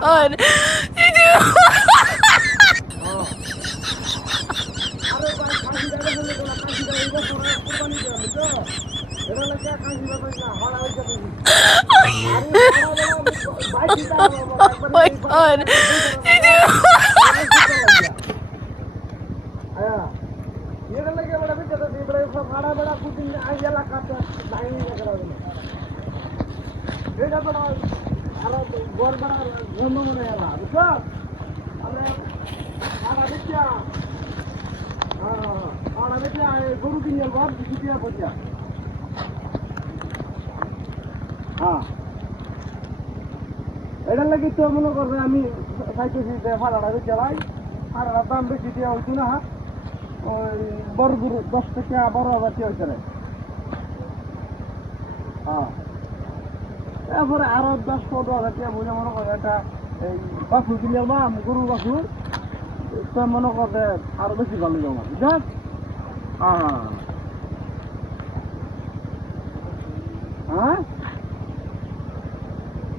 God. Oh my God. গরু কিনে ঘর দিয়া পড়িয়া হ্যাঁ এটার লাগি তো মনে করবে আমি চাইতেছি যে ভাড়াটা বেশি চালাই ভাড়াটার দাম বেশি দেওয়া হইতো না ওই বড় গরু 10 থেকে 12,000 টাকা হইতে হ্যাঁ তারপরে আরো 10-15,000 টাকা বুঝে মনে করে একটা এই বাছুর কিনে বা গরু বাছুর তো মনে করবে আরো বেশি ভালো যাবো বুঝলেন হ্যাঁ হ্যাঁ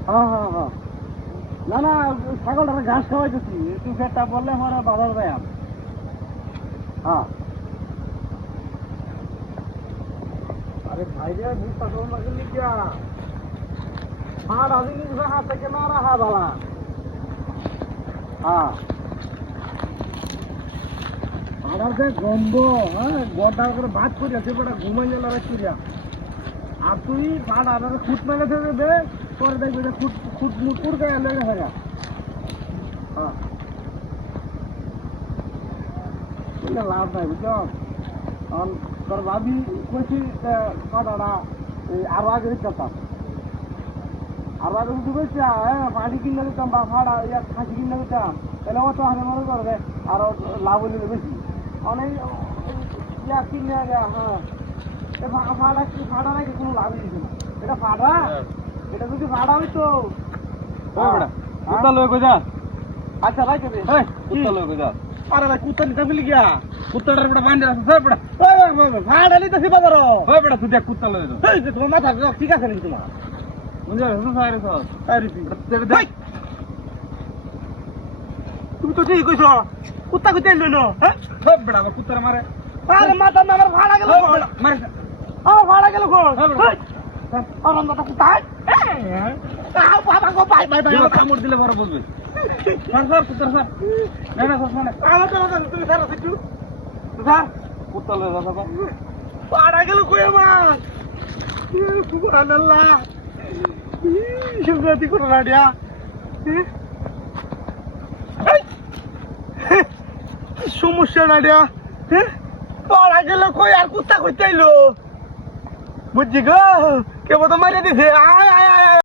হ্যাঁ হ্যাঁ হ্যাঁ না না ছাগলটাকে ঘাস খাওয়াইতেছি একটু ফেরটা বললে আমার বাজার যায় হ্যাঁ আরে ভাই রে মুখ পাগল লাগলে লিখা হাড় আদি নিজ হাত থেকে না রাখা বালা হ্যাঁ আমার যে গন্ধ হ্যাঁ গোটা করে ভাত করি আছে বড় ঘুমাই গেল রাখিয়া আর তুই ভাত আবার ফুট মেলে থেকে দে করে দেখবি যে ফুট ফুট মুকুর গায়ে লেগে থাকা হ্যাঁ লাভ নাই বুঝছো তোর ভাবি কইছি কথাটা আরো আগে দিতাম আরো আগে যদি কইছি হ্যাঁ পানি কিনে দিতাম বা ভাড়া ইয়া খাসি কিনে দিতাম তাহলে ও তো হাতে মনে করবে আরো লাভ হইলে বেশি অনেক ইয়া কিনে হ্যাঁ ফাড়া নাকি কোনো লাভই দিচ্ছে না এটা ফাড়া এটা যদি ফাড়া হইতো কুত্তা লয়ে কই যা আচ্ছা রাইতে দে কুত্তা লয়ে কই যা আরে ভাই কুত্তা নিতে মিলি গিয়া কুত্তাটার বড় বান্ডে আছে সব বড় ফাড়া নিতেছি বাজার ওই বড় তুই দেখ কুত্তা লয়ে যা এই যে তোমার মাথা ঠিক আছে নাকি তোমার বুঝা হুন ফাইরে সব আরে তুই তুমি তো ঠিক কইছো কুত্তা কইতে লইলো হ্যাঁ সব বড় কুত্তার মারে আরে মাথা আমার ফাড়া গেল মারে আমার ফাড়া গেল কোন আর আমরা কোথায় তাও বাবা গো বাই বাই বাই কামড় দিলে বড় বলবে স্যার স্যার কুত্তা স্যার না না স্যার মানে আমার তো তুমি স্যার একটু স্যার কুত্তা লয়ে যাও বাবা ফাড়া গেল কই আমার সুবহানাল্লাহ শুনতে কোন রাডিয়া সমস্যা রাডিয়া পাড়া গেল কই আর কুত্তা কইতে আইলো বুঝছি গো কে বতো মারিয়ে দিছে আয় আয় আয়